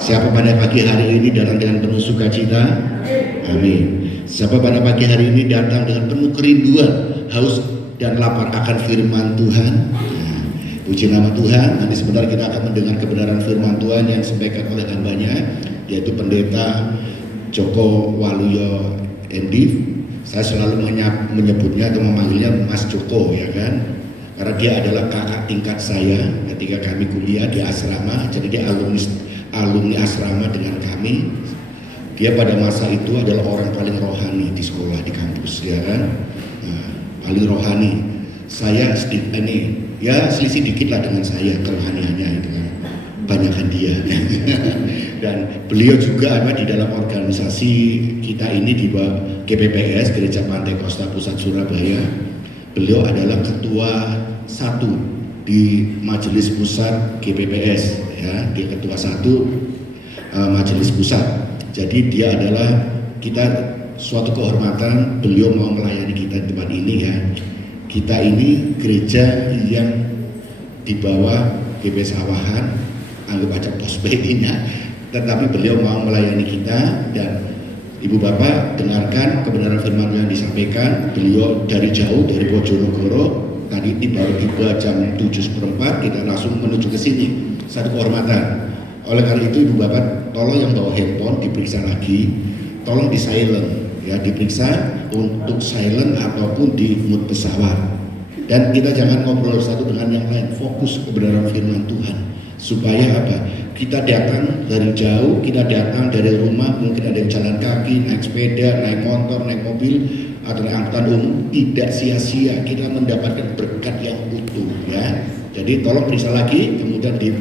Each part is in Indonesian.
Siapa pada pagi hari ini datang dengan penuh sukacita? Amin. Siapa pada pagi hari ini datang dengan penuh kerinduan, haus dan lapar akan firman Tuhan? Nah, puji nama Tuhan. Nanti sebentar kita akan mendengar kebenaran firman Tuhan yang disampaikan oleh hambanya, yaitu Pendeta Joko Waluyo Endif. Saya selalu menyebutnya atau memanggilnya Mas Joko, ya kan? Karena dia adalah kakak tingkat saya ketika kami kuliah di asrama. Jadi dia alumni asrama dengan kami. Dia pada masa itu adalah orang paling rohani di sekolah, di kampus, ya kan? Nah, paling rohani. Saya selisih dikit lah dengan saya kerohaniannya itu kan. Banyakkan dia. Dan beliau juga ada di dalam organisasi kita ini di bawah GPPS, Gereja Pantai Kosta Pusat Surabaya. Beliau adalah ketua 1 di Majelis Pusat GPPS, ya, dia ketua 1 Majelis Pusat. Jadi dia adalah kita suatu kehormatan beliau mau melayani kita di tempat ini, ya. Kita ini gereja yang di bawah GP Sawahan, anggap aja pos BI-nya, tetapi beliau mau melayani kita. Dan Ibu Bapak dengarkan kebenaran firman yang disampaikan. Beliau dari jauh, dari Bojonegoro. Tadi baru tiba jam 7:04, kita langsung menuju ke sini. Satu kehormatan. Oleh karena itu Ibu Bapak tolong yang bawa handphone diperiksa lagi, tolong di silent, ya, diperiksa untuk silent ataupun di mute pesawat. Dan kita jangan ngobrol satu dengan yang lain, fokus kebenaran firman Tuhan. Supaya apa? Kita datang dari jauh, kita datang dari rumah, mungkin ada yang jalan kaki, naik sepeda, naik motor, naik mobil, atau naik angkutan umum, tidak sia-sia kita mendapatkan berkat yang utuh, ya. Jadi tolong periksa lagi, kemudian di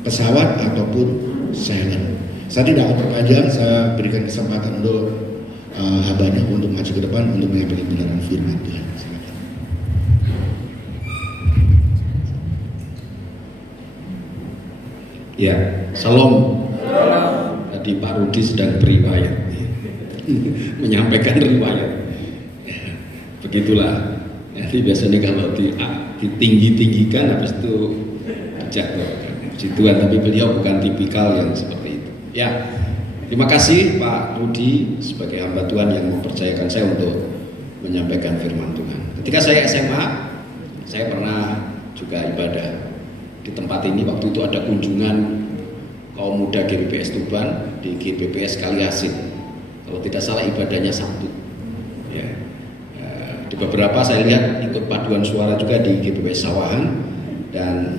pesawat ataupun silent. Saya tidak akan perpanjang, saya berikan kesempatan untuk hambanya untuk maju ke depan untuk menyampaikan kebenaran firman Tuhan. Silakan. Ya, salam. Tadi Pak Rudi sedang beriwayat, menyampaikan riwayat. Begitulah. Jadi biasanya kalau ditinggi-tinggikan, habis itu jatuh. Puji Tuhan, tapi beliau bukan tipikal yang seperti itu. Ya, terima kasih Pak Rudi sebagai hamba Tuhan yang mempercayakan saya untuk menyampaikan firman Tuhan. Ketika saya SMA, saya pernah juga ibadah di tempat ini. Waktu itu ada kunjungan kaum muda GPPS Tuban di GPPS Kaliasin. Kalau tidak salah ibadahnya Sabtu. Ya. Di beberapa saya lihat ikut paduan suara juga di GPPS Sawahan dan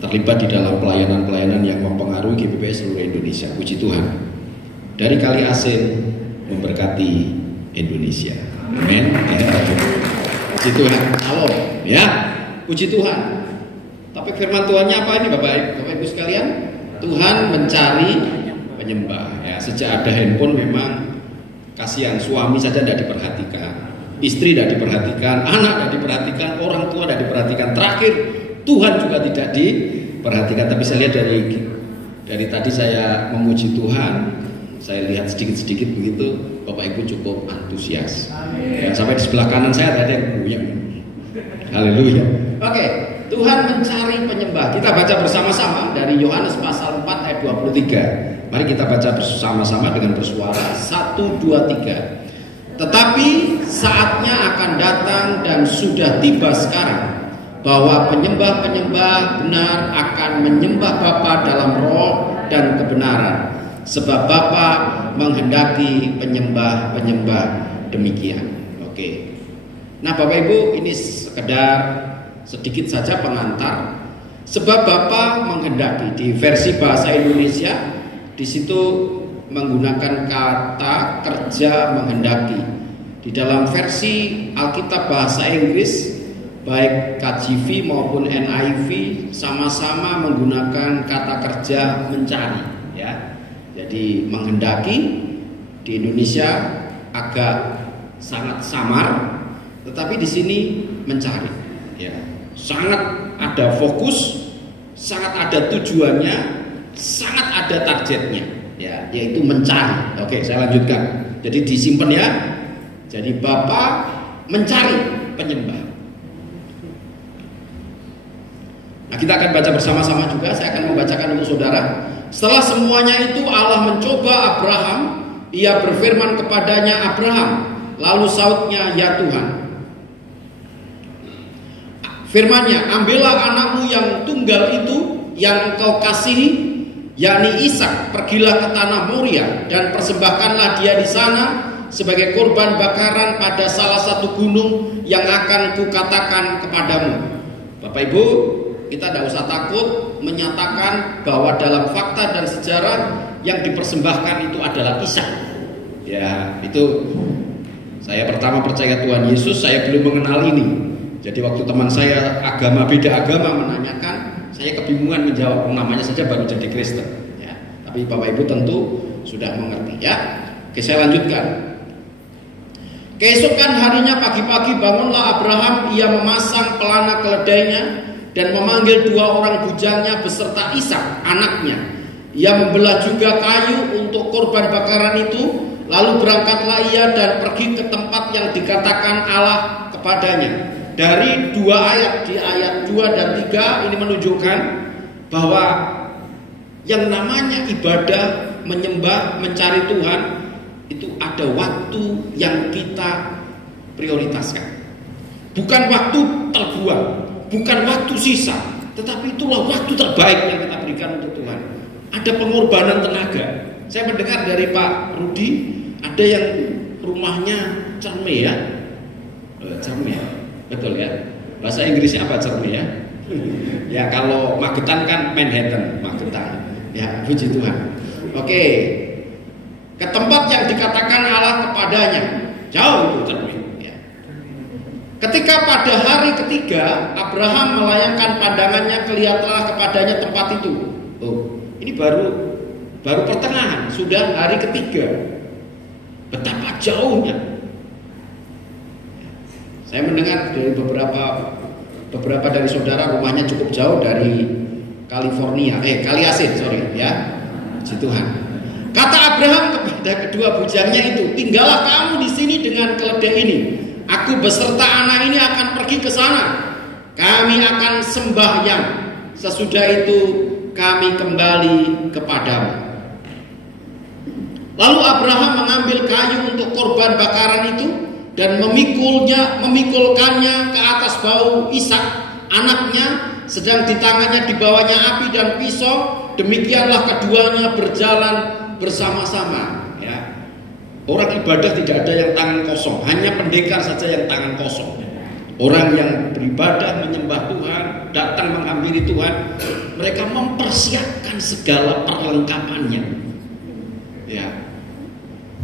terlibat di dalam pelayanan-pelayanan yang mempengaruhi GPPS seluruh Indonesia. Puji Tuhan. Dari Kaliasin memberkati Indonesia. Amin. Ya. Puji Tuhan. Halo. Ya. Puji Tuhan. Tapi firman Tuhannya apa ini Bapak Ibu sekalian? Tuhan mencari penyembah. Ya, sejak ada handphone memang kasihan, suami saja tidak diperhatikan, istri tidak diperhatikan, anak tidak diperhatikan, orang tua tidak diperhatikan. Terakhir Tuhan juga tidak diperhatikan. Tapi saya lihat dari tadi saya memuji Tuhan, saya lihat sedikit-sedikit begitu Bapak Ibu cukup antusias. Ya, sampai di sebelah kanan saya ada yang goyang. Haleluya. Oke. Tuhan mencari penyembah. Kita baca bersama-sama dari Yohanes pasal 4 ayat 23. Mari kita baca bersama-sama dengan bersuara 1, 2, 3. Tetapi saatnya akan datang dan sudah tiba sekarang bahwa penyembah-penyembah benar akan menyembah Bapa dalam roh dan kebenaran. Sebab Bapa menghendaki penyembah-penyembah demikian. Oke. Nah Bapak Ibu, ini sekedar sedikit saja pengantar. Sebab Bapa menghendaki, di versi bahasa Indonesia di situ menggunakan kata kerja menghendaki. Di dalam versi Alkitab bahasa Inggris baik KJV maupun NIV sama-sama menggunakan kata kerja mencari, ya. Jadi menghendaki di Indonesia agak sangat samar, tetapi di sini mencari, ya. Sangat ada fokus, sangat ada tujuannya, sangat ada targetnya, ya, yaitu mencari. Oke, saya lanjutkan. Jadi disimpan ya. Jadi Bapa mencari penyembah. Nah, kita akan baca bersama-sama juga. Saya akan membacakan untuk saudara. Setelah semuanya itu Allah mencoba Abraham. Ia berfirman kepadanya, Abraham. Lalu sautnya, ya Tuhan. Firman-Nya, ambillah anakmu yang tunggal itu yang engkau kasihi, yakni Ishak, pergilah ke tanah Moria dan persembahkanlah dia di sana sebagai korban bakaran pada salah satu gunung yang akan kukatakan kepadamu. Bapak Ibu, kita tidak usah takut menyatakan bahwa dalam fakta dan sejarah yang dipersembahkan itu adalah Ishak. Ya, itu saya pertama percaya Tuhan Yesus, saya belum mengenal ini. Jadi waktu teman saya beda agama menanyakan, saya kebingungan menjawab, namanya saja baru jadi Kristen. Ya, tapi Bapak Ibu tentu sudah mengerti. Ya, oke, saya lanjutkan. Keesokan harinya pagi-pagi bangunlah Abraham, ia memasang pelana keledainya dan memanggil 2 orang bujangnya beserta Ishak anaknya. Ia membelah juga kayu untuk korban bakaran itu, lalu berangkatlah ia dan pergi ke tempat yang dikatakan Allah kepadanya. Dari 2 ayat, di ayat 2 dan 3 ini menunjukkan bahwa yang namanya ibadah, menyembah, mencari Tuhan itu ada waktu yang kita prioritaskan. Bukan waktu terbuang, bukan waktu sisa, tetapi itulah waktu terbaik yang kita berikan untuk Tuhan. Ada pengorbanan tenaga. Saya mendengar dari Pak Rudi, ada yang rumahnya cerme ya. Cerme ya. Betul ya. Bahasa Inggrisnya apa cerme ya? Ya, kalau Magetan kan Manhattan, Magetan. Ya, puji Tuhan. Oke. Ke tempat yang dikatakan Allah kepadanya. Jauh itu cerme ya. Ketika pada hari ketiga Abraham melayangkan pandangannya, kelihatanlah kepadanya tempat itu. Oh, ini baru pertengahan, sudah hari ketiga. Betapa jauhnya. Saya mendengar dari beberapa dari saudara rumahnya cukup jauh dari Kaliasin, ya. Puji Tuhan. Kata Abraham kepada kedua bujangnya itu, tinggallah kamu di sini dengan keledai ini. Aku beserta anak ini akan pergi ke sana. Kami akan sembahyang. Sesudah itu kami kembali kepadamu. Lalu Abraham mengambil kayu untuk korban bakaran itu dan memikulkannya ke atas bahu Ishak anaknya, sedang di tangannya dibawanya api dan pisau. Demikianlah keduanya berjalan bersama-sama. Ya. Orang ibadah tidak ada yang tangan kosong, hanya pendekar saja yang tangan kosong. Orang yang beribadah menyembah Tuhan, datang menghampiri Tuhan, mereka mempersiapkan segala perlengkapannya. Ya,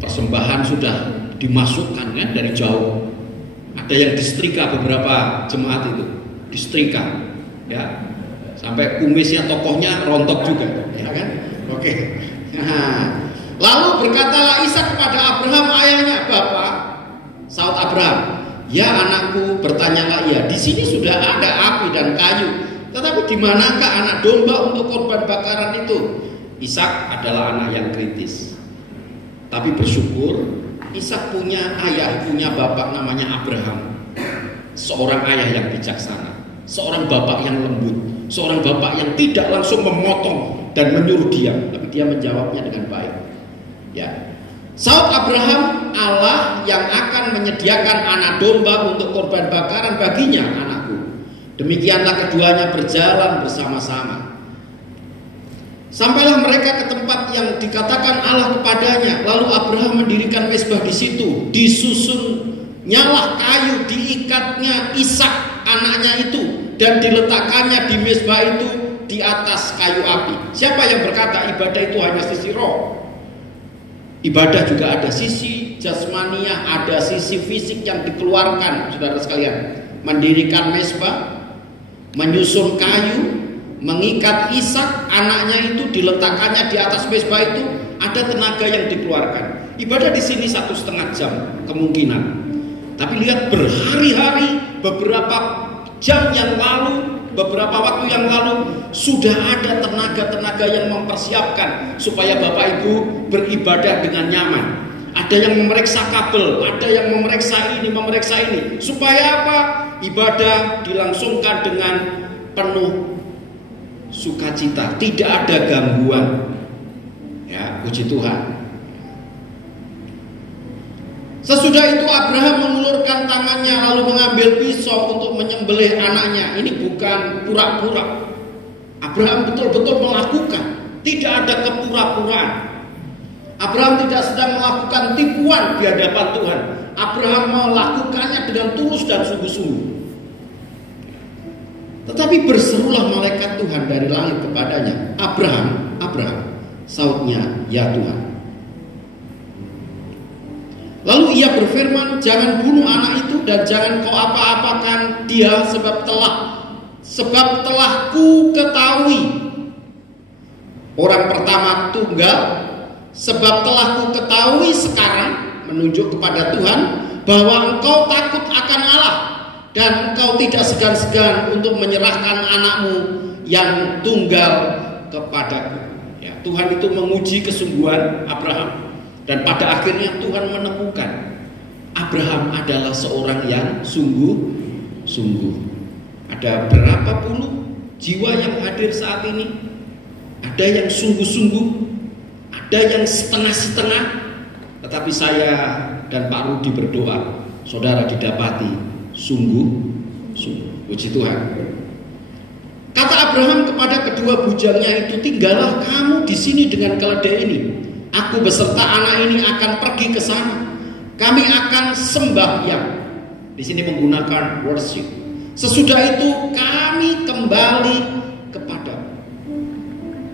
persembahan sudah dimasukkan kan dari jauh. Ada yang disetrika, beberapa jemaat itu disetrika, ya, sampai kumisnya tokohnya rontok juga, ya kan? Oke. Nah, lalu berkatalah Ishak kepada Abraham ayahnya, Bapak. Saut Abraham, ya anakku, bertanyalah ia, di sini sudah ada api dan kayu, tetapi di manakah anak domba untuk korban bakaran itu? Ishak adalah anak yang kritis, tapi bersyukur Ishak punya ayah, punya bapak namanya Abraham. Seorang ayah yang bijaksana, seorang bapak yang lembut, seorang bapak yang tidak langsung memotong dan menyuruh diam, tapi dia menjawabnya dengan baik. Ya. Saut Abraham, Allah yang akan menyediakan anak domba untuk korban bakaran baginya, anakku. Demikianlah keduanya berjalan bersama-sama. Sampailah mereka ke tempat yang dikatakan Allah kepadanya. Lalu Abraham mendirikan mezbah di situ. Disusun nyalah kayu, diikatnya Ishak anaknya itu, dan diletakkannya di mezbah itu di atas kayu api. Siapa yang berkata ibadah itu hanya sisi roh? Ibadah juga ada sisi jasmaniah, ada sisi fisik yang dikeluarkan, saudara sekalian. Mendirikan mezbah, menyusun kayu, mengikat Ishak anaknya itu, diletakkannya di atas mezbah itu, ada tenaga yang dikeluarkan. Ibadah di sini 1,5 jam kemungkinan. Tapi lihat berhari-hari, beberapa jam yang lalu, beberapa waktu yang lalu sudah ada tenaga-tenaga yang mempersiapkan supaya Bapak Ibu beribadah dengan nyaman. Ada yang memeriksa kabel, ada yang memeriksa ini, supaya apa? Ibadah dilangsungkan dengan penuh sukacita, tidak ada gangguan. Ya, puji Tuhan. Sesudah itu Abraham mengulurkan tangannya lalu mengambil pisau untuk menyembelih anaknya. Ini bukan pura-pura. Abraham betul-betul melakukan, tidak ada kepura-puraan. Abraham tidak sedang melakukan tipuan di hadapan Tuhan. Abraham melakukannya dengan tulus dan sungguh-sungguh. Tetapi berserulah malaikat Tuhan dari langit kepadanya, "Abraham, Abraham." Sautnya, "Ya Tuhan." Lalu ia berfirman, "Jangan bunuh anak itu dan jangan kau apa-apakan dia sebab telah ku ketahui orang pertama tunggal, sebab telah ku ketahui sekarang," menunjuk kepada Tuhan, "bahwa engkau takut akan Allah dan engkau tidak segan-segan untuk menyerahkan anakmu yang tunggal kepadaku." Ya, Tuhan itu menguji kesungguhan Abraham. Dan pada akhirnya Tuhan menemukan Abraham adalah seorang yang sungguh-sungguh. Ada berapa puluh jiwa yang hadir saat ini? Ada yang sungguh-sungguh, ada yang setengah-setengah. Tetapi saya dan Pak Rudi berdoa, saudara didapati sungguh-sungguh. Puji Tuhan. Kata Abraham kepada kedua bujangnya itu, "Tinggallah kamu di sini dengan keledai ini. Aku beserta anak ini akan pergi ke sana. Kami akan sembahyang." Di sini menggunakan worship. "Sesudah itu kami kembali kepadamu."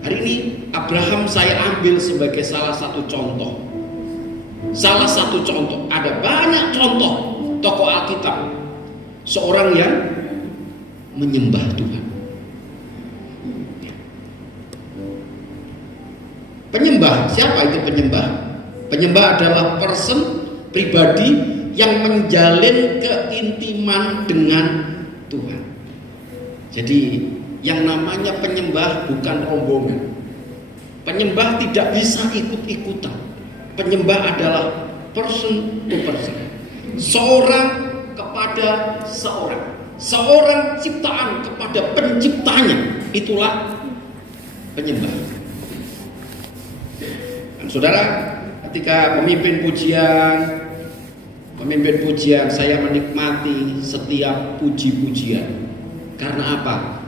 Hari ini Abraham saya ambil sebagai salah satu contoh. Salah satu contoh. Ada banyak contoh tokoh Alkitab. Seorang yang menyembah Tuhan. Penyembah, siapa itu penyembah? Penyembah adalah person, pribadi yang menjalin keintiman dengan Tuhan. Jadi yang namanya penyembah bukan rombongan. Penyembah tidak bisa ikut-ikutan. Penyembah adalah person to person. Seorang kepada seorang. Seorang ciptaan kepada penciptanya. Itulah penyembah. Saudara, ketika memimpin pujian, saya menikmati setiap puji-pujian. Karena apa?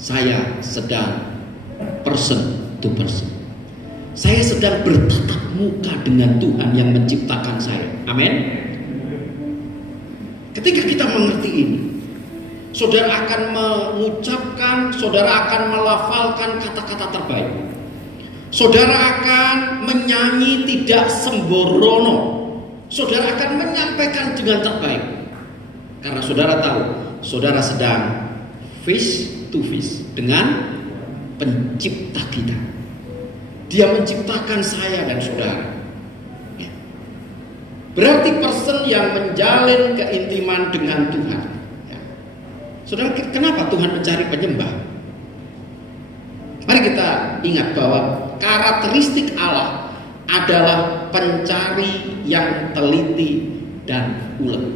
Saya sedang person to person. Saya sedang bertatap muka dengan Tuhan yang menciptakan saya. Amin. Ketika kita mengerti ini, saudara akan mengucapkan, saudara akan melafalkan kata-kata terbaik. Saudara akan menyanyi tidak sembrono. Saudara akan menyampaikan dengan terbaik. Karena saudara tahu, saudara sedang face to face dengan pencipta kita. Dia menciptakan saya dan saudara. Berarti person yang menjalin keintiman dengan Tuhan. Saudara, kenapa Tuhan mencari penyembah? Mari kita ingat bahwa karakteristik Allah adalah pencari yang teliti dan ulet.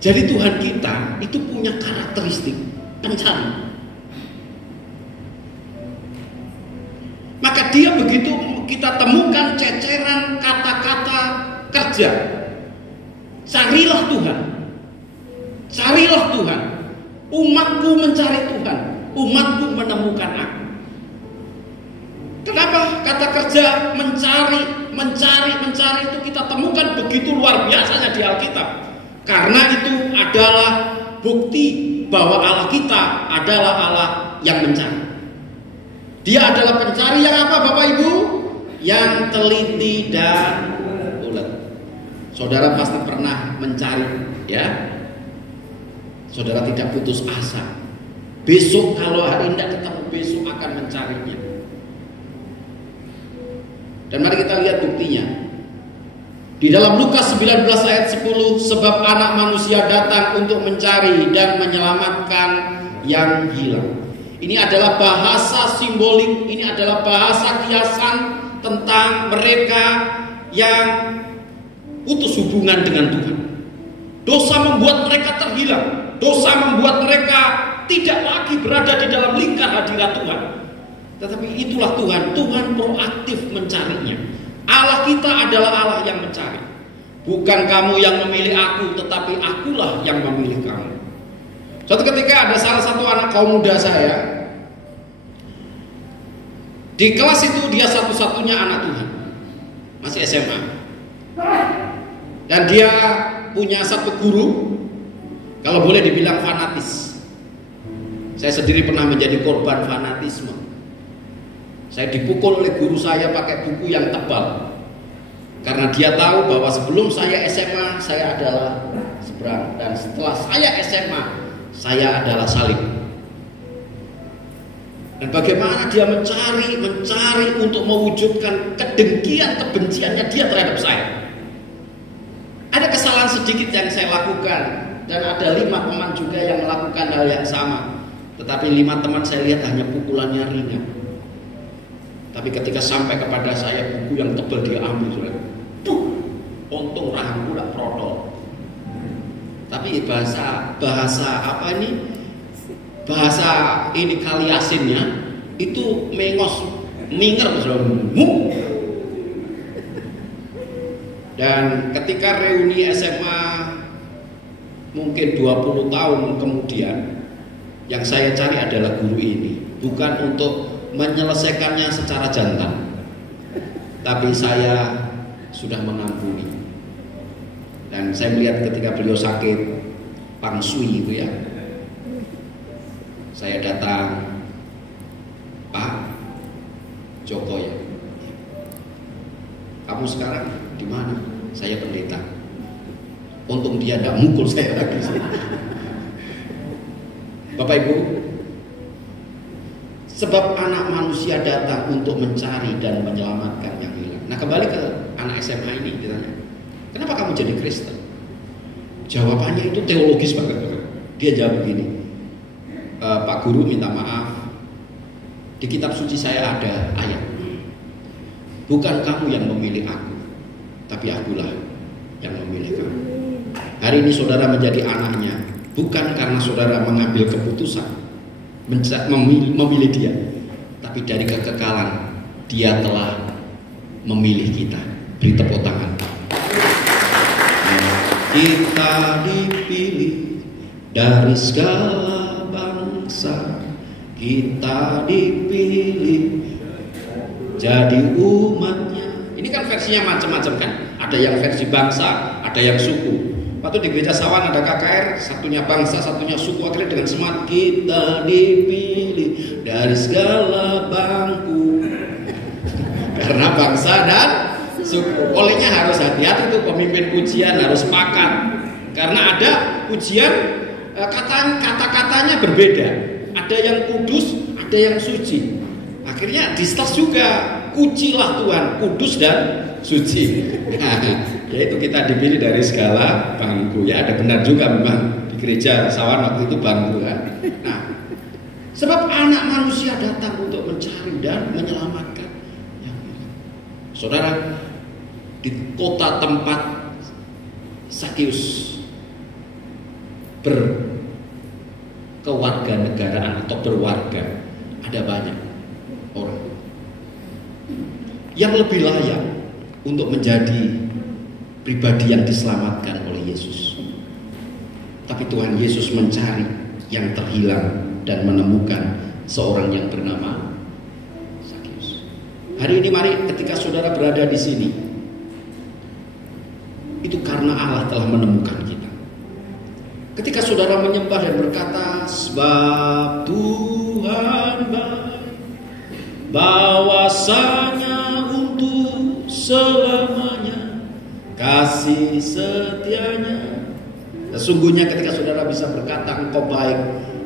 Jadi Tuhan kita itu punya karakteristik pencari. Maka dia begitu kita temukan ceceran kata-kata kerja. Carilah Tuhan. Carilah Tuhan. Umatku mencari Tuhan. Umatku menemukan aku. Kenapa kata kerja mencari itu kita temukan begitu luar biasanya di Alkitab? Karena itu adalah bukti bahwa Allah kita adalah Allah yang mencari. Dia adalah pencari yang apa, Bapak Ibu? Yang teliti dan ulet. Saudara pasti pernah mencari, ya. Saudara tidak putus asa. Besok kalau hari ini tidak ketemu, besok akan mencarinya. Dan mari kita lihat buktinya. Di dalam Lukas 19 ayat 10, sebab anak manusia datang untuk mencari dan menyelamatkan yang hilang. Ini adalah bahasa simbolik, ini adalah bahasa kiasan tentang mereka yang putus hubungan dengan Tuhan. Dosa membuat mereka terhilang, dosa membuat mereka tidak lagi berada di dalam lingkar hadirat Tuhan. Tetapi itulah Tuhan. Tuhan proaktif mencarinya. Allah kita adalah Allah yang mencari. Bukan kamu yang memilih aku, tetapi akulah yang memilih kamu. Suatu ketika ada salah satu anak kaum muda saya. Di kelas itu dia satu-satunya anak Tuhan. Masih SMA. Dan dia punya satu guru, kalau boleh dibilang fanatis. Saya sendiri pernah menjadi korban fanatisme. Saya dipukul oleh guru saya pakai buku yang tebal. Karena dia tahu bahwa sebelum saya SMA, saya adalah seberang. Dan setelah saya SMA, saya adalah salib. Dan bagaimana dia mencari untuk mewujudkan kedengkian, kebenciannya dia terhadap saya. Ada kesalahan sedikit yang saya lakukan. Dan ada 5 teman juga yang melakukan hal yang sama. Tetapi 5 teman saya lihat hanya pukulannya ringan. Tapi ketika sampai kepada saya, buku yang tebal dia ambil. Untung rahangku tidak protol. Tapi bahasa apa ini? Bahasa ini kali asinnya itu mengos, minger. Dan ketika reuni SMA mungkin 20 tahun kemudian, yang saya cari adalah guru ini. Bukan untuk menyelesaikannya secara jantan, tapi saya sudah mengampuni. Dan saya melihat ketika beliau sakit pangsui itu ya, saya datang, Pak Joko ya, kamu sekarang di mana? Saya pendeta. Untung dia tidak mukul saya lagi. Bapak Ibu, sebab anak manusia datang untuk mencari dan menyelamatkan yang hilang. Nah, kembali ke anak SMA ini ditanya, kenapa kamu jadi Kristen? Jawabannya itu teologis banget. Dia jawab begini, Pak Guru minta maaf, di kitab suci saya ada ayat, bukan kamu yang memilih aku, tapi akulah yang memilih kamu. Hari ini saudara menjadi anaknya, bukan karena saudara mengambil keputusan memilih dia, tapi dari kekekalan dia telah memilih kita. Beri tepuk tangan. Kita dipilih dari segala bangsa, kita dipilih jadi umatnya. Ini kan versinya macam-macam kan. Ada yang versi bangsa, ada yang suku. Waktu di gereja Sawan ada KKR, satunya bangsa, satunya suku. Akhirnya dengan semangat, kita dipilih dari segala bangku. Karena bangsa dan suku. Olehnya harus hati-hati tuh pemimpin pujian, harus sepakat. Karena ada pujian kata-katanya berbeda. Ada yang kudus, ada yang suci. Akhirnya distas juga, pujilah Tuhan, kudus dan suci. Yaitu kita dipilih dari segala bangku. Ya, ada benar juga memang di gereja Sawan waktu itu bangku kan. Nah, sebab anak manusia datang untuk mencari dan menyelamatkan yang hilang. Saudara, di kota tempat Sakeus berkewarganegaraan atau berwarga, ada banyak orang yang lebih layak untuk menjadi pribadi yang diselamatkan oleh Yesus. Tapi Tuhan Yesus mencari yang terhilang dan menemukan seorang yang bernama Sakeus. Hari ini mari ketika saudara berada di sini, itu karena Allah telah menemukan kita. Ketika saudara menyembah dan berkata, sebab Tuhan baik, bahwasanya untuk selamanya kasih setianya. Sesungguhnya ketika saudara bisa berkata engkau baik,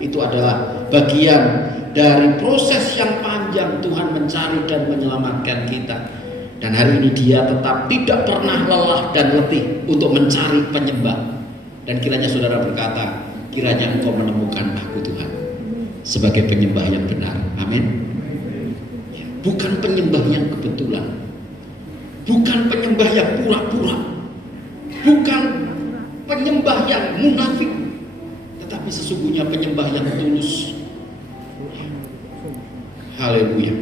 itu adalah bagian dari proses yang panjang Tuhan mencari dan menyelamatkan kita. Dan hari ini dia tetap tidak pernah lelah dan letih untuk mencari penyembah. Dan kiranya saudara berkata, kiranya engkau menemukan aku Tuhan sebagai penyembah yang benar. Amin. Bukan penyembah yang kebetulan, bukan penyembah yang pura-pura, bukan penyembah yang munafik, tetapi sesungguhnya penyembah yang tulus. Haleluya.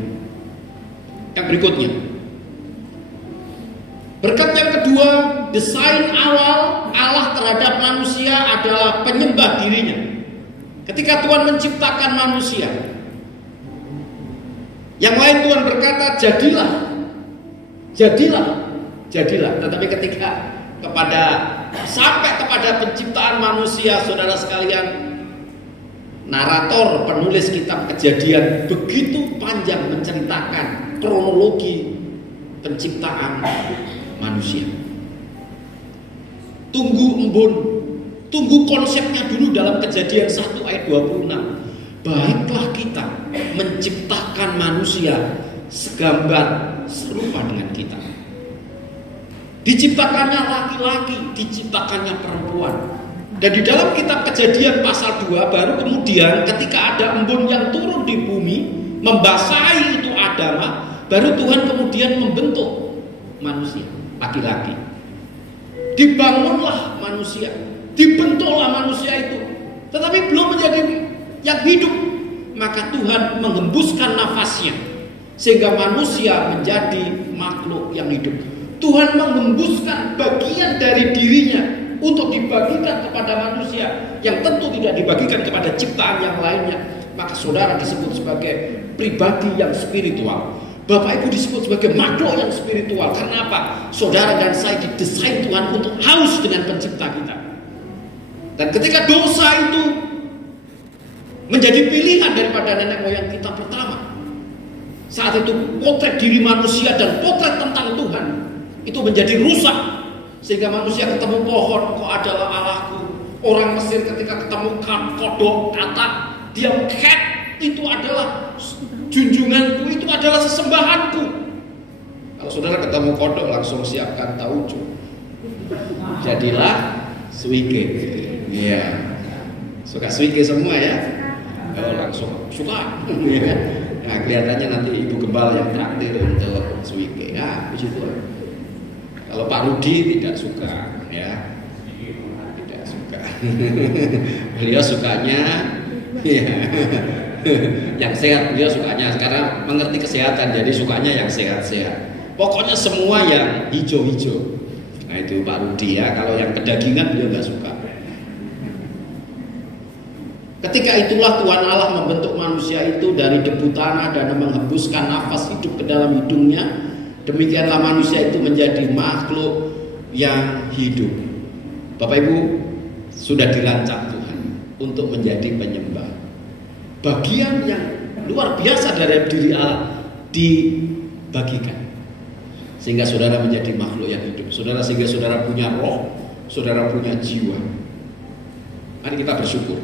Yang berikutnya, berkat yang kedua, desain awal Allah terhadap manusia adalah penyembah dirinya. Ketika Tuhan menciptakan manusia, yang lain Tuhan berkata, jadilah. Tetapi ketika sampai kepada penciptaan manusia, saudara sekalian, narator penulis kitab Kejadian begitu panjang menceritakan kronologi penciptaan manusia. Tunggu konsepnya dulu dalam Kejadian 1 ayat 26. Baiklah kita menciptakan manusia segambar serupa dengan kita. Diciptakannya laki-laki, diciptakannya perempuan. Dan di dalam kitab Kejadian pasal 2 baru kemudian ketika ada embun yang turun di bumi membasahi itu Adama, baru Tuhan kemudian membentuk manusia laki-laki. Dibangunlah manusia, dibentuklah manusia itu, tetapi belum menjadi yang hidup. Maka Tuhan menghembuskan nafasnya sehingga manusia menjadi makhluk yang hidup. Tuhan menghembuskan bagian dari dirinya untuk dibagikan kepada manusia, yang tentu tidak dibagikan kepada ciptaan yang lainnya. Maka saudara disebut sebagai pribadi yang spiritual. Bapak Ibu disebut sebagai makhluk yang spiritual. Karena apa? Saudara dan saya didesain Tuhan untuk haus dengan pencipta kita. Dan ketika dosa itu menjadi pilihan daripada nenek moyang kita pertama, saat itu potret diri manusia dan potret tentang Tuhan itu menjadi rusak. Sehingga manusia ketemu pohon, kau adalah Allahku. Orang Mesir ketika ketemu kodok, kata dia cat, itu adalah junjunganku, itu adalah sesembahanku. Kalau saudara ketemu kodok langsung siapkan tauco. Jadilah suike. Iya. Suka suike semua ya? Oh, langsung suka. Nah, kelihatannya nanti ibu gembal yang traktir untuk suike. Ya, begitu. Kalau Pak Rudi tidak suka, ya, tidak suka. Beliau sukanya, ya, yang sehat. Beliau sukanya sekarang mengerti kesehatan, jadi sukanya yang sehat-sehat. Pokoknya semua yang hijau-hijau. Nah itu Pak Rudi ya. Kalau yang kedagingan beliau nggak suka. Ketika itulah Tuhan Allah membentuk manusia itu dari debu tanah dan menghembuskan nafas hidup ke dalam hidungnya. Demikianlah manusia itu menjadi makhluk yang hidup. Bapak Ibu, sudah dirancang Tuhan untuk menjadi penyembah. Bagian yang luar biasa dari diri Allah dibagikan, sehingga saudara menjadi makhluk yang hidup. Sehingga saudara punya roh, saudara punya jiwa. Mari kita bersyukur.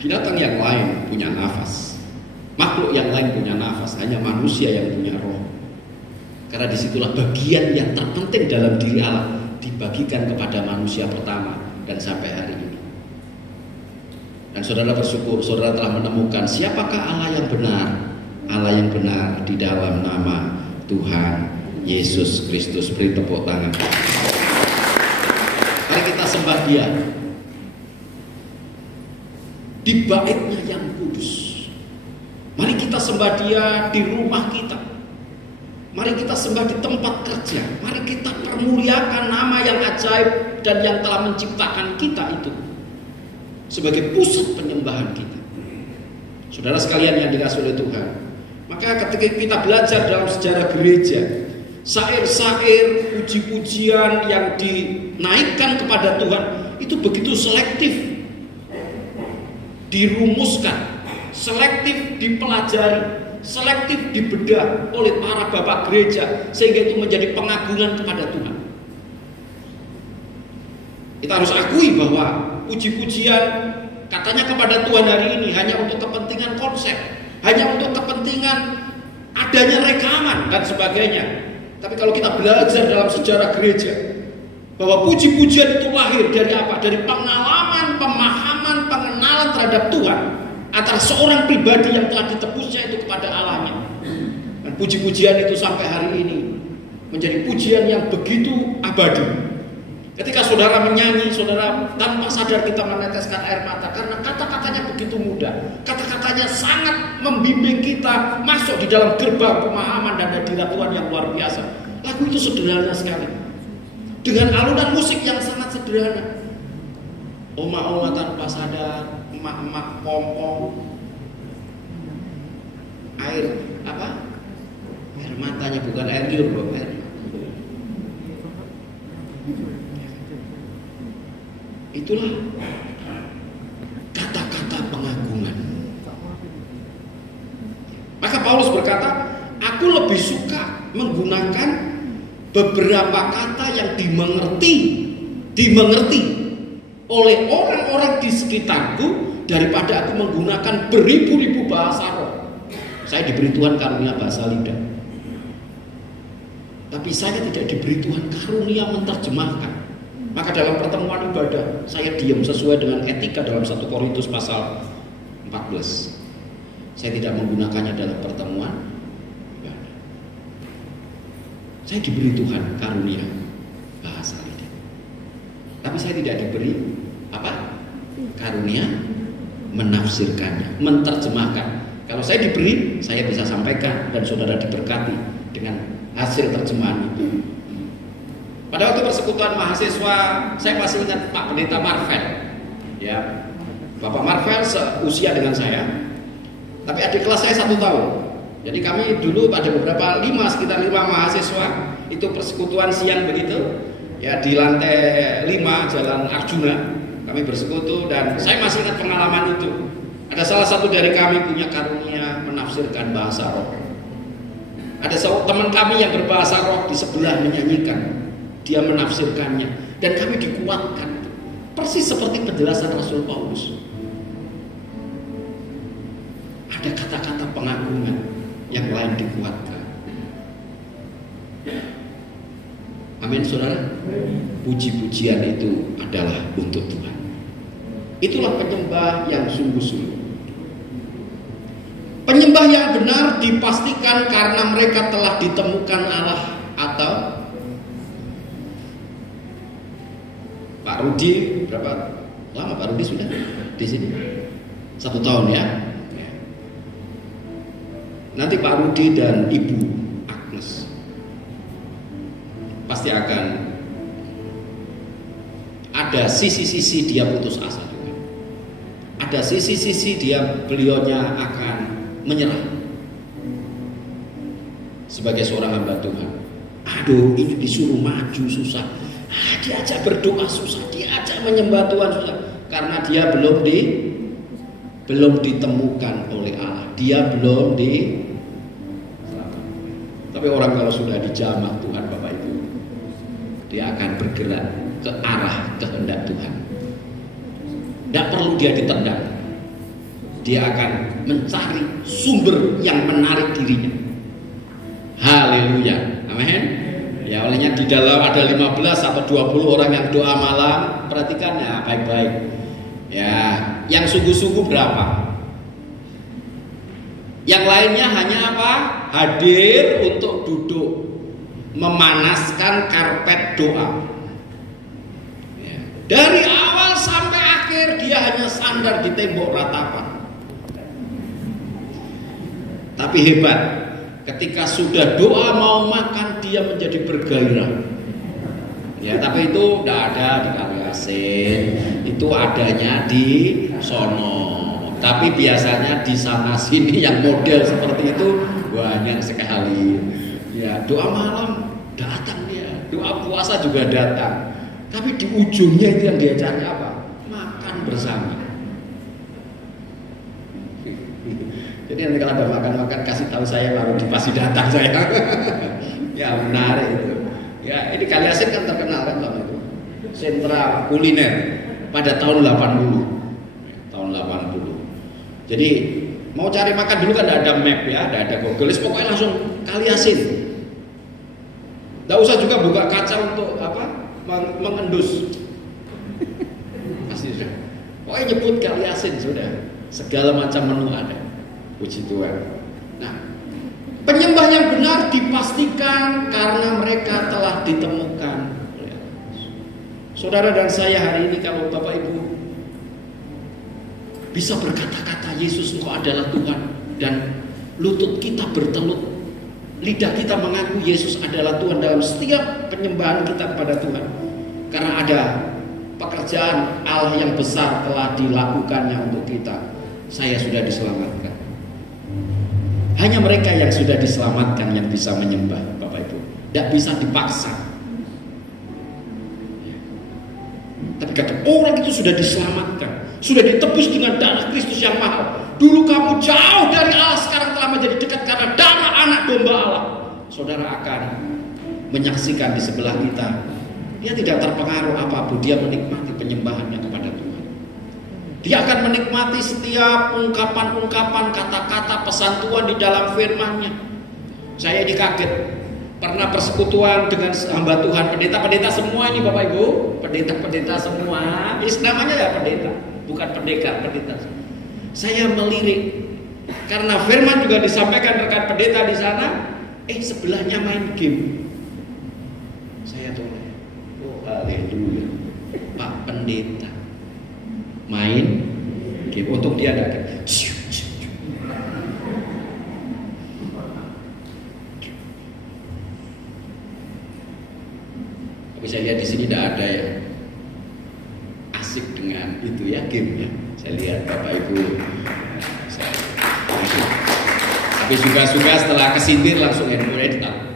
Binatang yang lain punya nafas, makhluk yang lain punya nafas, hanya manusia yang punya roh. Karena disitulah bagian yang terpenting dalam diri Allah dibagikan kepada manusia pertama dan sampai hari ini. Dan saudara bersyukur, saudara telah menemukan siapakah Allah yang benar. Allah yang benar di dalam nama Tuhan Yesus Kristus. Beri tepuk tangan. Mari kita sembah Dia di baitnya yang kudus. Mari kita sembah Dia di rumah kita. Mari kita sembah di tempat kerja. Mari kita permuliakan nama yang ajaib dan yang telah menciptakan kita itu sebagai pusat penyembahan kita. Saudara sekalian yang dikasihi oleh Tuhan, maka ketika kita belajar dalam sejarah gereja, syair-syair, puji-pujian yang dinaikkan kepada Tuhan itu begitu selektif dirumuskan, selektif dipelajari, selektif dibedah oleh para bapak gereja, sehingga itu menjadi pengagungan kepada Tuhan. Kita harus akui bahwa puji-pujian katanya kepada Tuhan hari ini hanya untuk kepentingan konsep, hanya untuk kepentingan adanya rekaman dan sebagainya. Tapi kalau kita belajar dalam sejarah gereja, bahwa puji-pujian itu lahir dari apa? Dari pengalaman, pemahaman, pengenalan terhadap Tuhan antara seorang pribadi yang telah ditebusnya itu kepada Allahnya. Dan puji-pujian itu sampai hari ini menjadi pujian yang begitu abadi. Ketika saudara menyanyi, saudara tanpa sadar kita meneteskan air mata karena kata-katanya begitu mudah. Kata-katanya sangat membimbing kita masuk di dalam gerbang pemahaman dan hadirat Tuhan yang luar biasa. Lagu itu sederhana sekali, dengan alunan musik yang sangat sederhana. Oma-oma tanpa sadar, emak-emak pompong, air apa? Air matanya bukan air liur loh, air. Itulah kata-kata pengagungan. Maka Paulus berkata, aku lebih suka menggunakan beberapa kata yang dimengerti oleh orang-orang di sekitarku daripada aku menggunakan beribu-ribu bahasa roh. Saya diberi Tuhan karunia bahasa lidah, tapi saya tidak diberi Tuhan karunia menerjemahkan. Maka dalam pertemuan ibadah saya diam sesuai dengan etika dalam 1 Korintus pasal 14. Saya tidak menggunakannya dalam pertemuan ibadah. Saya diberi Tuhan karunia bahasa lidah, tapi saya tidak diberi apa? Karunia menafsirkannya, menerjemahkan. Kalau saya diberi, saya bisa sampaikan dan saudara diberkati dengan hasil terjemahan itu. Pada waktu persekutuan mahasiswa, saya masih ingat Pak Pendeta Marvel, ya, Bapak Marvel seusia dengan saya, tapi adik kelas saya 1 tahun. Jadi kami dulu pada sekitar 5 mahasiswa itu persekutuan siang begitu, ya di lantai 5 Jalan Arjuna kami bersekutu dan saya masih ingat pengalaman itu. Ada salah satu dari kami punya karunia menafsirkan bahasa roh. Ada teman kami yang berbahasa roh di sebelah menyanyikan. Dia menafsirkannya dan kami dikuatkan, persis seperti penjelasan Rasul Paulus. Ada kata-kata pengagungan yang lain dikuatkan. Amin saudara. Puji-pujian itu adalah untuk Tuhan. Itulah penyembah yang sungguh-sungguh. Penyembah yang benar dipastikan karena mereka telah ditemukan Allah. Atau Pak Rudi, berapa lama Pak Rudi sudah di sini? 1 tahun ya. Nanti Pak Rudi dan Ibu Agnes pasti akan ada sisi-sisi dia putus asa juga. Ada sisi-sisi beliaunya akan menyerah sebagai seorang hamba Tuhan. Aduh, ini disuruh maju susah. Diajak berdoa susah, diajak menyembah Tuhan susah, karena dia belum ditemukan oleh Allah. Dia belum Tapi orang kalau sudah dijamah Tuhan Bapak Ibu, dia akan bergerak ke arah kehendak Tuhan. Tidak perlu dia ditendang. Dia akan mencari sumber yang menarik dirinya. Haleluya. Amin. Ya, olehnya di dalam ada 15 atau 20 orang yang doa malam, perhatikan ya baik-baik. Ya, yang sungguh-sungguh berapa? Yang lainnya hanya apa? Hadir untuk duduk, memanaskan karpet doa. Ya. Dari awal sampai akhir dia hanya sandar di tembok ratapan. Tapi hebat, ketika sudah doa mau makan dia menjadi bergairah. Ya, tapi itu tidak ada di Kaliasin, itu adanya di sono. Tapi biasanya di sana sini yang model seperti itu banyak sekali. Ya, doa malam datang dia, doa puasa juga datang. Tapi di ujungnya itu yang dia cari apa? Makan bersama. Jadi nanti kalau ada makan-makan kasih tahu saya, baru pasti datang saya. Ya menarik itu. Ya ini Kaliasin kan terkenal kan lama itu. Sentra kuliner pada tahun 80. Tahun 80. Jadi mau cari makan dulu kan ada map ya, ada Google, pokoknya langsung Kaliasin. Tidak usah juga buka kaca untuk apa? Mengendus. Pasti sudah. Pokoknya nyebut Kaliasin sudah. Segala macam menu ada. Puji Tuhan. Nah, penyembah yang benar dipastikan karena mereka telah ditemukan oleh Allah. Saudara dan saya hari ini, kalau Bapak Ibu bisa berkata-kata Yesus Engkau adalah Tuhan, dan lutut kita bertelut, lidah kita mengaku Yesus adalah Tuhan dalam setiap penyembahan kita kepada Tuhan, karena ada pekerjaan Allah yang besar telah dilakukannya untuk kita. Saya sudah diselamatkan. Hanya mereka yang sudah diselamatkan yang bisa menyembah, Bapak Ibu. Tidak bisa dipaksa. Tapi kata orang itu sudah diselamatkan, sudah ditebus dengan darah Kristus yang mahal. Dulu kamu jauh dari Allah, sekarang telah menjadi dekat karena darah anak domba Allah. Saudara akan menyaksikan di sebelah kita, dia tidak terpengaruh apapun, dia menikmati penyembahannya kepada Tuhan. Dia akan menikmati setiap ungkapan-ungkapan, kata-kata pesan Tuhan di dalam firman-Nya. Saya ini kaget, pernah persekutuan dengan hamba Tuhan, pendeta-pendeta semua ini Bapak Ibu, pendeta-pendeta semua, namanya ya pendeta, bukan pendekar, pendeta. Saya melirik, karena firman juga disampaikan rekan pendeta di sana, sebelahnya main game. Saya tolong, oh haleluya, Pak Pendeta main game, untuk dia ada. Tapi saya lihat di sini tidak ada yang asik dengan itu ya, game ya. Saya lihat Bapak Ibu. Tapi suka-suka setelah kesindir langsung handphone ditaruh.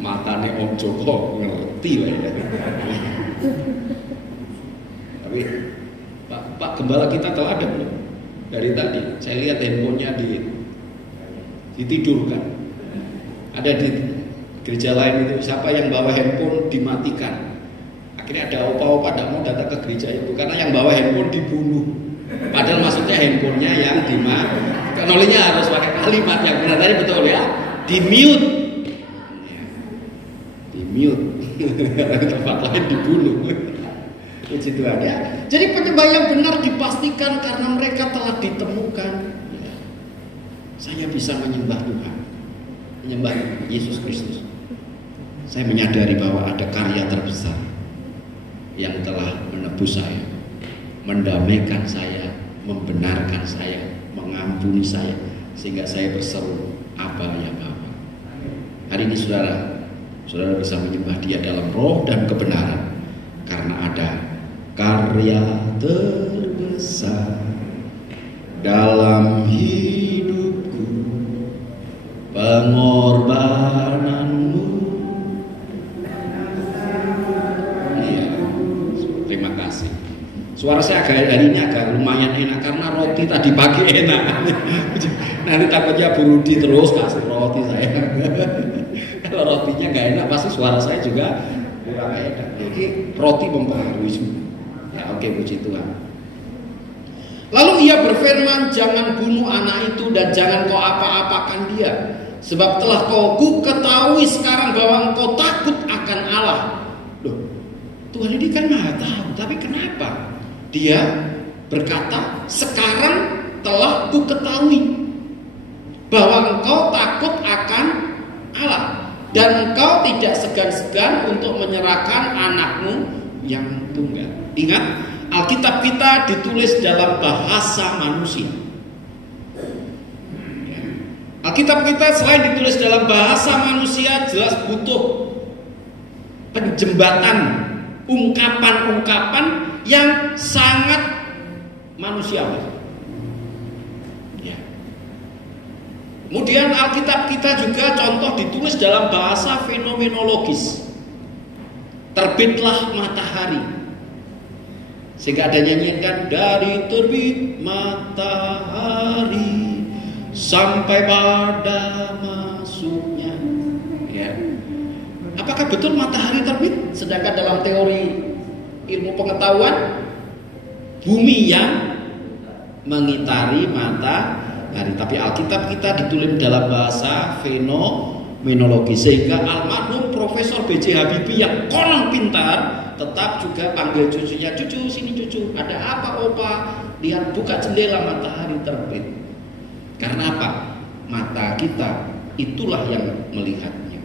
Matanya Om Joko ngerti lah ya. Tapi Pak Gembala kita telah ada belum? Dari tadi saya lihat handphonenya ditidurkan. Ada di gereja lain itu, siapa yang bawa handphone dimatikan. Akhirnya ada opa-opa tidak mau datang ke gereja itu karena yang bawa handphone dibunuh. Padahal maksudnya handphonenya yang dimatikan. Teknologinya harus pakai kalimat yang benar tadi, betul ya. Di mute. Di mute. Tempat lain dibunuh. Puji Tuhan ya. Jadi penyembah yang benar dipastikan karena mereka telah ditemukan. Saya bisa menyembah Tuhan, menyembah Yesus Kristus. Saya menyadari bahwa ada karya terbesar yang telah menebus saya, mendamaikan saya, membenarkan saya, mengampuni saya, sehingga saya berseru Aba ya Bapa. Hari ini saudara bisa menyembah Dia dalam roh dan kebenaran, karena ada karya terbesar dalam hidupku, pengorbananmu. Iya, terima kasih. Suara saya hari ini agak lumayan enak karena roti tadi pagi enak. Nanti takutnya Bu Rudi terus kasih roti saya. Kalau rotinya nggak enak pasti suara saya juga kurang enak. Jadi roti mempengaruhi juga. Ya, oke, puji Tuhan. Lalu ia berfirman, jangan bunuh anak itu dan jangan kau apa-apakan dia, sebab telah ku ketahui sekarang bahwa engkau takut akan Allah. Loh, Tuhan ini kan maha tahu, tapi kenapa dia berkata sekarang telah ku ketahui bahwa engkau takut akan Allah dan engkau tidak segan-segan untuk menyerahkan anakmu yang tunggal. Ingat, Alkitab kita ditulis dalam bahasa manusia. Alkitab kita selain ditulis dalam bahasa manusia, jelas butuh penjembatan, ungkapan-ungkapan yang sangat manusiawi. Ya. Kemudian Alkitab kita juga contoh ditulis dalam bahasa fenomenologis. Terbitlah matahari. Sehingga ada nyanyian kan, dari terbit matahari sampai pada masuknya. Ya. Apakah betul matahari terbit? Sedangkan dalam teori ilmu pengetahuan, bumi yang mengitari matahari. Tapi Alkitab kita ditulis dalam bahasa fenomenologi, sehingga almarhum Profesor B.J. Habibie yang konon pintar tetap juga panggil cucunya, cucu sini cucu, ada apa opa? Lihat, buka jendela, matahari terbit. Karena apa? Mata kita itulah yang melihatnya.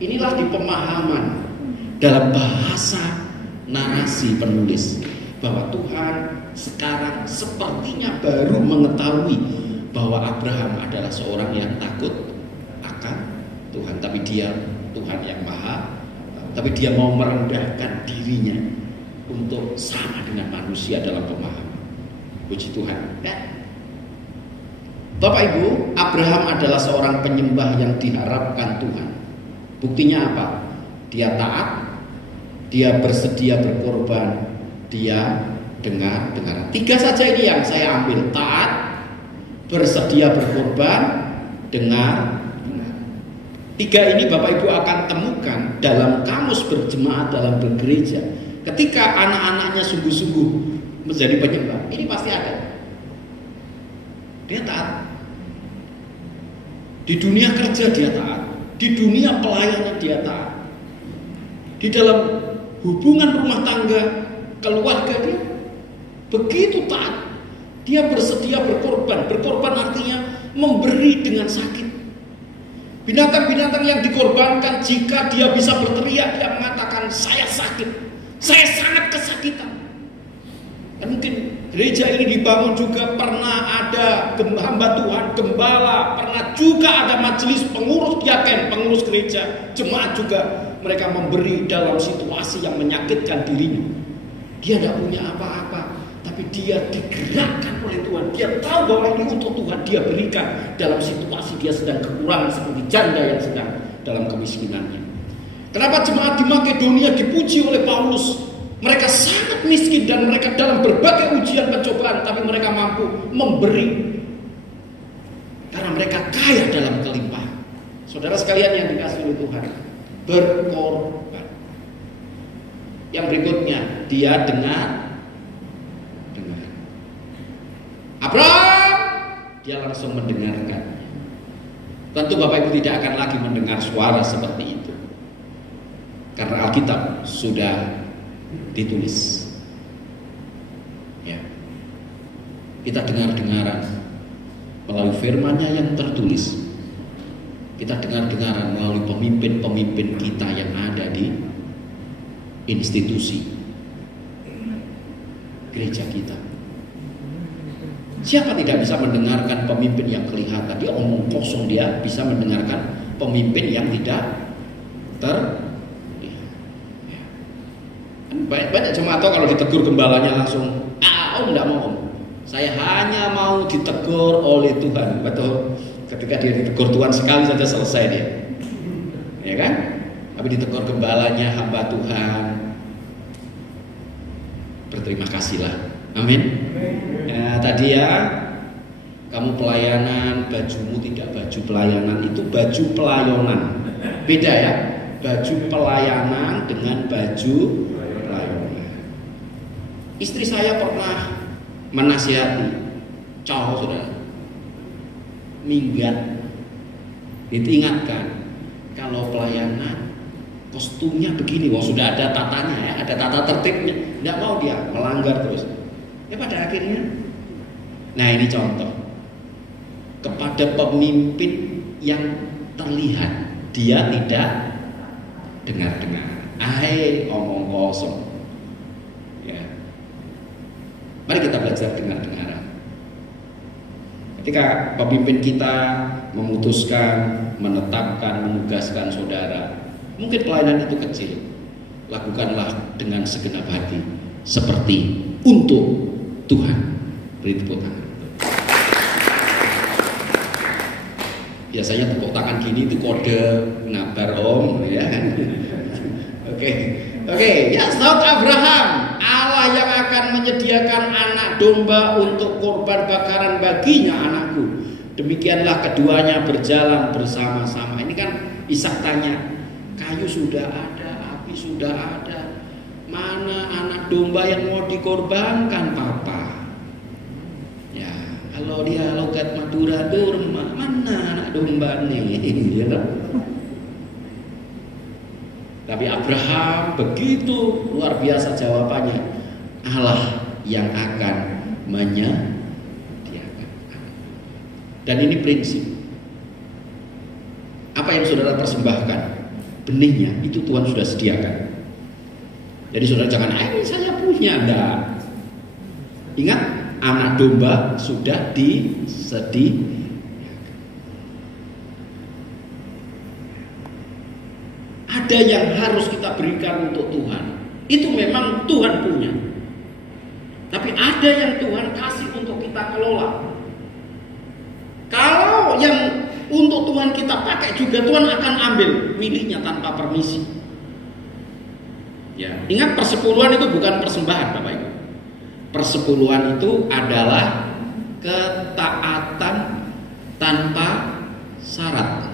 Inilah di pemahaman dalam bahasa narasi penulis bahwa Tuhan sekarang sepertinya baru mengetahui bahwa Abraham adalah seorang yang takut akan Tuhan, tapi dia Tuhan yang tapi dia mau merendahkan dirinya untuk sama dengan manusia dalam pemahaman. Puji Tuhan. Bapak Ibu, Abraham adalah seorang penyembah yang diharapkan Tuhan. Buktinya apa? Dia taat, dia bersedia berkorban, dia dengar. 3 saja ini yang saya ambil. Taat, bersedia berkorban, dengar. 3 ini Bapak Ibu akan temukan dalam kamus berjemaat, dalam bergereja. Ketika anak-anaknya sungguh-sungguh menjadi penyembah, ini pasti ada. Dia taat. Di dunia kerja dia taat, di dunia pelayanan dia taat, di dalam hubungan rumah tangga, keluarga dia begitu taat. Dia bersedia berkorban. Berkorban artinya memberi dengan sakit. Binatang-binatang yang dikorbankan, jika dia bisa berteriak, dia mengatakan, saya sakit, saya sangat kesakitan. Dan mungkin gereja ini dibangun juga pernah ada hamba Tuhan, gembala, pernah juga ada majelis pengurus diaken, pengurus gereja, jemaat juga mereka memberi dalam situasi yang menyakitkan dirinya. Dia tidak punya apa-apa, tapi dia digerakkan oleh Tuhan. Dia tahu bahwa ini untuk Tuhan, dia berikan dalam situasi dia sedang kekurangan, seperti janda yang sedang dalam kemiskinannya. Kenapa jemaat di Makedonia dipuji oleh Paulus? Mereka sangat miskin dan mereka dalam berbagai ujian pencobaan, tapi mereka mampu memberi karena mereka kaya dalam kelimpahan. Saudara sekalian yang dikasihi oleh Tuhan, berkorban. Yang berikutnya, dia dengar. Abraham, dia langsung mendengarkan. Tentu Bapak Ibu tidak akan lagi mendengar suara seperti itu, karena Alkitab sudah ditulis. Ya. Kita dengar-dengaran melalui firman-Nya yang tertulis. Kita dengar-dengaran melalui pemimpin-pemimpin kita yang ada di institusi gereja kita. Siapa tidak bisa mendengarkan pemimpin yang kelihatan? Dia omong kosong, dia bisa mendengarkan pemimpin yang tidak terlihat. Banyak jemaat kalau ditegur gembalanya langsung, om tidak mau om. Saya hanya mau ditegur oleh Tuhan. Betul. Ketika dia ditegur Tuhan sekali saja selesai dia, ya kan? Tapi ditegur gembalanya, hamba Tuhan, berterima kasihlah. Amin. Ya, tadi ya, kamu pelayanan, bajumu tidak baju pelayanan, itu baju pelayanan. Beda ya, baju pelayanan dengan baju pelayanan. Istri saya pernah menasihati cowok, saudara, minggat, diingatkan kalau pelayanan kostumnya begini, wah sudah ada tatanya ya, ada tata tertibnya, tidak mau dia melanggar terus. Ya pada akhirnya, nah ini contoh kepada pemimpin yang terlihat dia tidak dengar-dengar, omong kosong. Ya, mari kita belajar dengar-dengaran. Ketika pemimpin kita memutuskan, menetapkan, menugaskan saudara, mungkin pelayanan itu kecil, lakukanlah dengan segenap hati, seperti untuk Tuhan. Beri tepuk tangan. Biasanya tepuk tangan gini itu kode nabar om, ya kan? Oke, ya, saud Abraham, Allah yang akan menyediakan anak domba untuk korban bakaran baginya, anakku. Demikianlah keduanya berjalan bersama-sama. Ini kan Ishak tanya, kayu sudah ada, api sudah ada, mana anak domba yang mau dikorbankan papa? Ya, kalau dia logat Madura Durma, mana anak domba nih? Ya, tapi Abraham begitu luar biasa jawabannya. Allah yang akan menyediakan. Dan ini prinsip. Apa yang saudara persembahkan, benihnya itu Tuhan sudah sediakan. Jadi saudara jangan, saya punya, enggak. Ingat, anak domba sudah disediakan. Ada yang harus kita berikan untuk Tuhan. Itu memang Tuhan punya. Tapi ada yang Tuhan kasih untuk kita kelola. Kalau yang untuk Tuhan kita pakai juga, Tuhan akan ambil miliknya tanpa permisi. Ya, ingat persepuluhan itu bukan persembahan, Bapak Ibu. Persepuluhan itu adalah ketaatan tanpa syarat.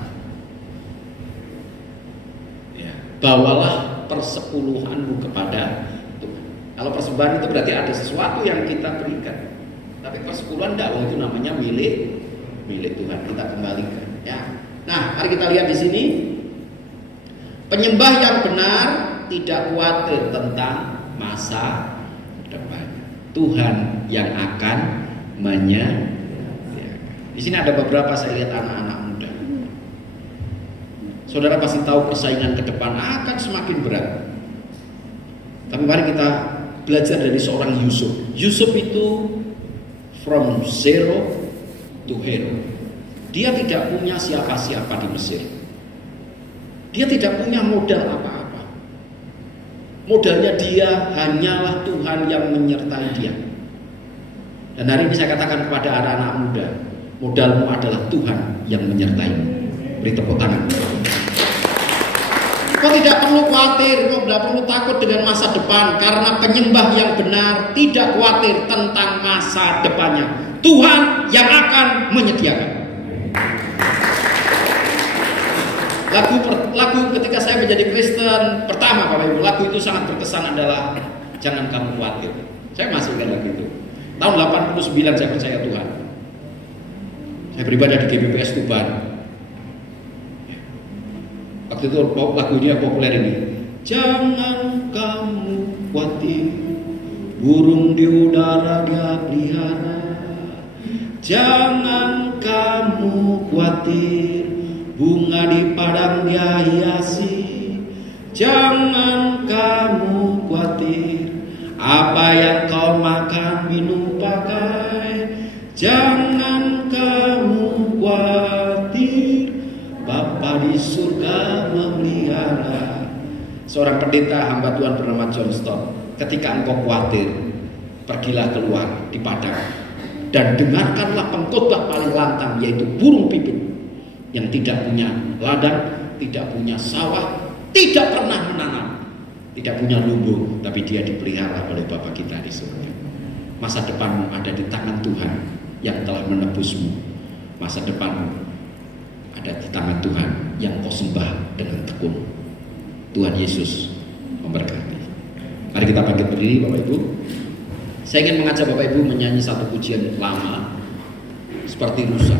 Ya, bawalah persepuluhanmu kepada Tuhan. Kalau persembahan itu berarti ada sesuatu yang kita berikan. Tapi persepuluhan tidak, itu namanya milik Tuhan, kita kembalikan. Ya. Nah, mari kita lihat di sini. Penyembah yang benar tidak khawatir tentang masa depan. Tuhan yang akan menyediakan. Di sini ada beberapa, saya lihat anak-anak muda. Saudara pasti tahu persaingan ke depan akan semakin berat. Tapi mari kita belajar dari seorang Yusuf. Yusuf itu from zero to hero. Dia tidak punya siapa-siapa di Mesir. Dia tidak punya modal apa-apa. Modalnya dia hanyalah Tuhan yang menyertai dia. Dan hari ini saya katakan kepada anak-anak muda, modalmu adalah Tuhan yang menyertaimu. Beri tepuk tangan. Kau tidak perlu khawatir, kau tidak perlu takut dengan masa depan, karena penyembah yang benar tidak khawatir tentang masa depannya. Tuhan yang akan menyediakan. Lagu ketika saya menjadi Kristen pertama, Bapak Ibu, lagu itu sangat berkesan adalah Jangan Kamu Khawatir. Saya masih ingat lagu itu. Tahun 89 saya percaya Tuhan. Saya beribadah di GBPS Tuban. Waktu itu lagu ini yang populer ini. Jangan kamu khawatir, burung di udara dia pelihara. Jangan kamu khawatir, bunga di padang dia hiasi. Jangan kamu khawatir, apa yang kau makan, minum, pakai. Jangan kamu khawatir, Bapa di surga memelihara. Seorang pendeta hamba Tuhan bernama John Stott, ketika engkau khawatir, pergilah keluar di padang dan dengarkanlah pengkhotbah paling lantang, yaitu burung pipit yang tidak punya ladang, tidak punya sawah, tidak pernah menanam, tidak punya lumbung, tapi dia dipelihara oleh Bapa kita di surga. Masa depanmu ada di tangan Tuhan yang telah menebusmu. Masa depanmu ada di tangan Tuhan yang kau sembah dengan tekun. Tuhan Yesus memberkati. Mari kita bangkit berdiri, Bapak Ibu. Saya ingin mengajak Bapak Ibu menyanyi satu pujian lama seperti rusa.